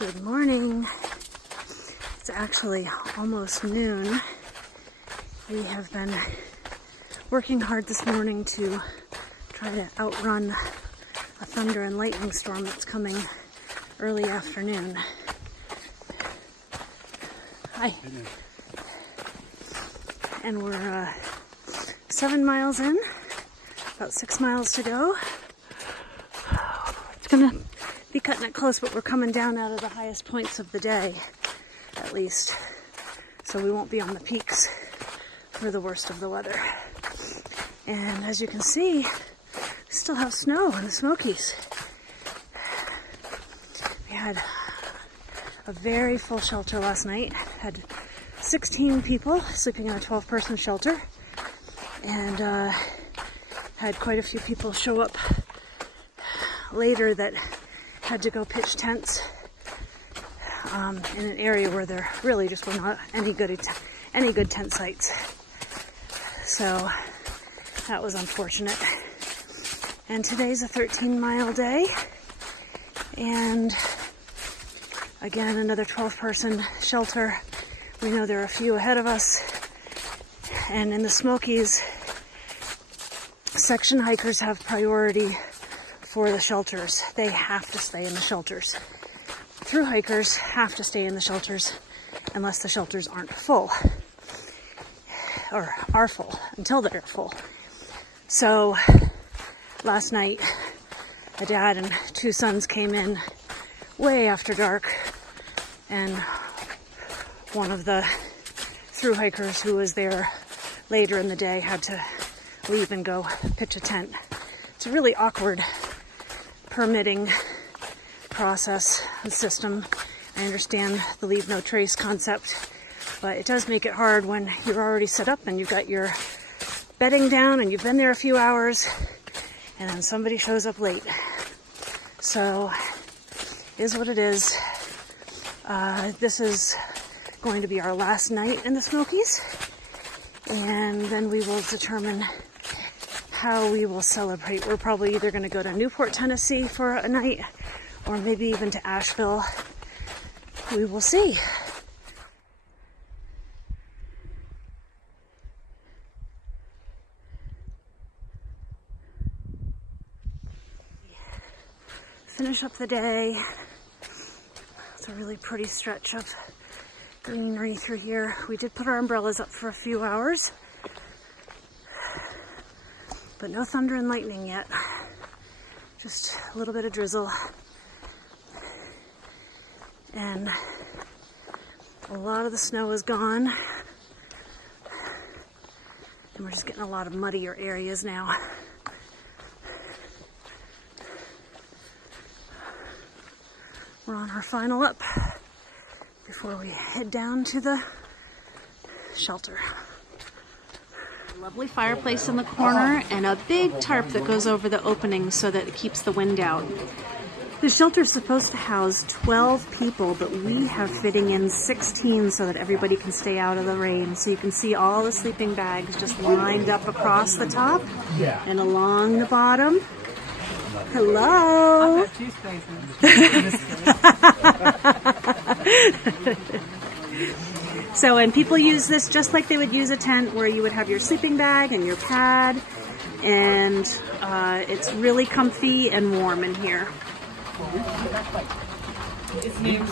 Good morning. It's actually almost noon. We have been working hard this morning to try to outrun a thunder and lightning storm that's coming early afternoon. Hi. And we're 7 miles in, about 6 miles to go. It's gonna be cutting it close, but we're coming down out of the highest points of the day, at least. So we won't be on the peaks for the worst of the weather. And as you can see, we still have snow in the Smokies. We had a very full shelter last night. Had 16 people sleeping in a 12-person shelter, and had quite a few people show up later that had to go pitch tents in an area where there really just were not any good tent sites. So that was unfortunate. And today's a 13-mile day, and again another 12-person shelter. We know there are a few ahead of us, and in the Smokies, section hikers have priority for the shelters. They have to stay in the shelters. Through hikers have to stay in the shelters unless the shelters aren't full, or are full, until they're full. So last night, a dad and 2 sons came in way after dark, and one of the through hikers who was there later in the day had to leave and go pitch a tent. It's a really awkward permitting process and system. I understand the leave no trace concept, but it does make it hard when you're already set up and you've got your bedding down and you've been there a few hours, and then somebody shows up late. So it is what it is. This is going to be our last night in the Smokies, and then we will determine how we will celebrate. We're probably either going to go to Newport, Tennessee for a night, or maybe even to Asheville. We will see. Finish up the day. It's a really pretty stretch of greenery through here. We did put our umbrellas up for a few hours, but no thunder and lightning yet. Just a little bit of drizzle. And a lot of the snow is gone. And we're just getting a lot of muddier areas now. We're on our final up before we head down to the shelter. Lovely fireplace in the corner and a big tarp that goes over the opening so that it keeps the wind out. The shelter is supposed to house 12 people, but we have fitting in 16 so that everybody can stay out of the rain. So you can see all the sleeping bags just lined up across the top and along the bottom. Hello! I've got 2 spaces. So, and people use this just like they would use a tent, where you would have your sleeping bag and your pad, and it's really comfy and warm in here. Its name's